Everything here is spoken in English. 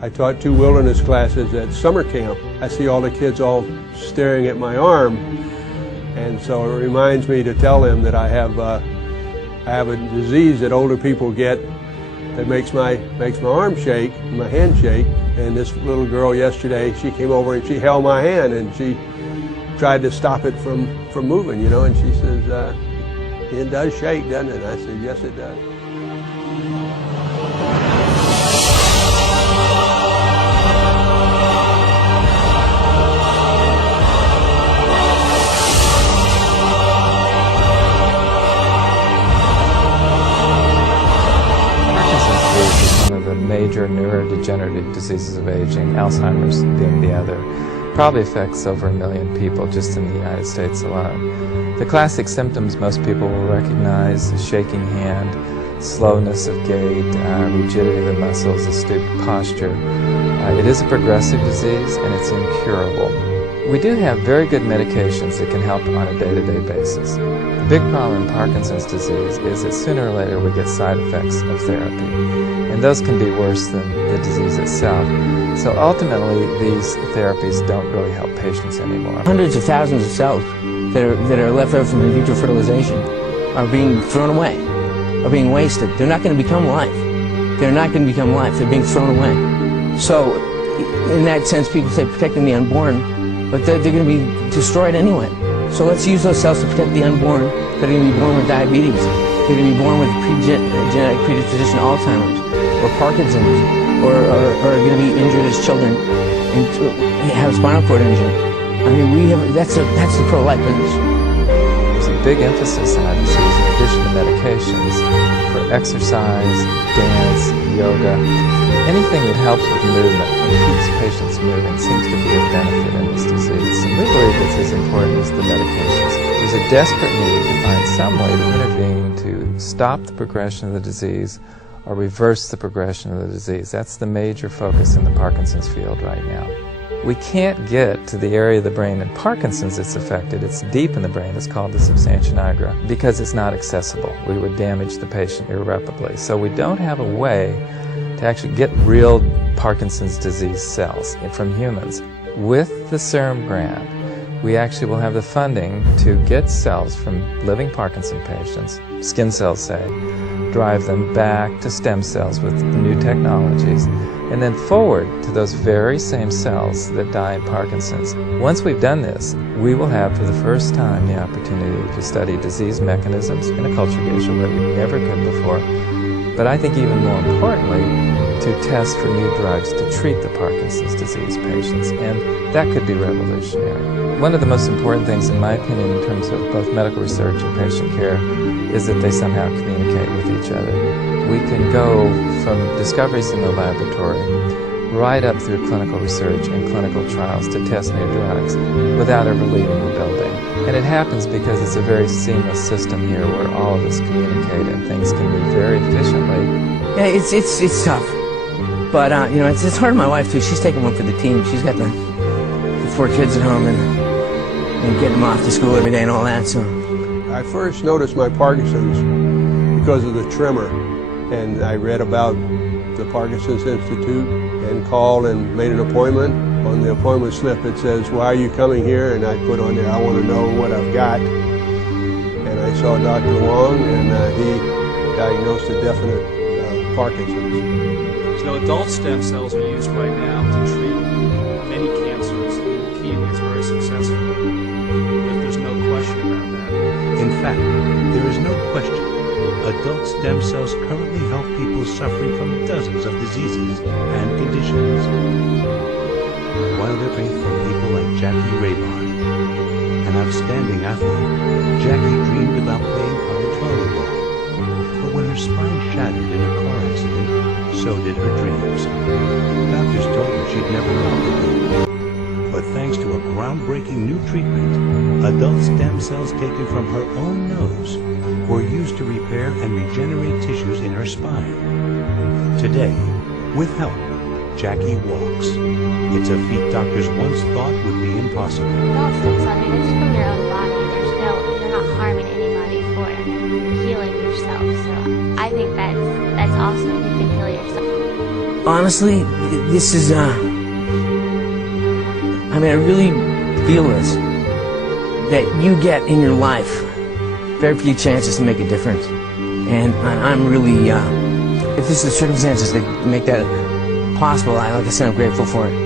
I taught 2 wilderness classes at summer camp. I see all the kids all staring at my arm, and so it reminds me to tell them that I have a disease that older people get that makes my arm shake, my hand shake. And this little girl yesterday, she came over and she held my hand and she tried to stop it from moving, you know, and she says, it does shake, doesn't it? I said, yes, it does. Major neurodegenerative diseases of aging, Alzheimer's being the other, probably affects over 1 million people just in the United States alone. The classic symptoms most people will recognize: a shaking hand, slowness of gait, rigidity of the muscles, a stooped posture. It is a progressive disease and it's incurable. We do have very good medications that can help on a day-to-day basis. The big problem in Parkinson's disease is that sooner or later we get side effects of therapy, and those can be worse than the disease itself. So ultimately, these therapies don't really help patients anymore. Hundreds of thousands of cells that are left over from in vitro fertilization are being thrown away, are being wasted. They're not going to become life. They're not going to become life. They're being thrown away. So in that sense, people say protecting the unborn, but they're going to be destroyed anyway. So let's use those cells to protect the unborn that are going to be born with diabetes, that are going to be born with genetic predisposition to Alzheimer's or Parkinson's, or are going to be injured as children and have spinal cord injury. I mean, that's the pro-life business. There's a big emphasis on our disease in addition to medications for exercise, dance, yoga. Anything that helps with movement and keeps patients moving seems to be a benefit in this disease. And we believe it's as important as the medications. There's a desperate need to find some way to intervene to stop the progression of the disease or reverse the progression of the disease. That's the major focus in the Parkinson's field right now. We can't get to the area of the brain in Parkinson's that's affected. It's deep in the brain. It's called the substantia nigra because it's not accessible. We would damage the patient irreparably. So we don't have a way to actually get real Parkinson's disease cells from humans. With the serum grant, we actually will have the funding to get cells from living Parkinson patients, skin cells say, drive them back to stem cells with new technologies, and then forward to those very same cells that die in Parkinson's. Once we've done this, we will have for the first time the opportunity to study disease mechanisms in a culture dish the way we never could before. But I think even more importantly, to test for new drugs to treat the Parkinson's disease patients, and that could be revolutionary. One of the most important things, in my opinion, in terms of both medical research and patient care, is that they somehow communicate with each other. We can go from discoveries in the laboratory right up through clinical research and clinical trials to test new drugs without ever leaving the building. And it happens because it's a very seamless system here where all of us communicate and things can move very efficiently. Yeah, it's tough. But, you know, it's hard on my wife, too. She's taking one for the team. She's got the 4 kids at home and getting them off to school every day and all that, so. I first noticed my Parkinson's because of the tremor, and I read about the Parkinson's Institute and called and made an appointment. On the appointment slip it says, why are you coming here? And I put on there, I want to know what I've got. And I saw Dr. Wong, and he diagnosed a definite Parkinson's. So adult stem cells are used right now to treat many cancers. Leukemia is very successful. There's no question about that. In fact, there is no question. Adult stem cells currently help people suffering from dozens of diseases and conditions. While they're great for people like Jackie Raybon, an outstanding athlete, Jackie dreamed about playing college volleyball. But when her spine shattered in a car accident, so did her dreams. Doctors told her she'd never walk again. But thanks to a groundbreaking new treatment, adult stem cells taken from her own nose were used to repair and regenerate tissues in her spine. Today, with help, Jackie walks. It's a feat doctors once thought would be impossible. Adult stem cell, it's from your own body. You're not harming anybody for it. You're healing yourself. So I think that's awesome. You can heal yourself. honestly, this is, I mean, I really feel this, that you get in your life very few chances to make a difference. And I'm really, if this is the circumstances that make that possible, like I said, I'm grateful for it.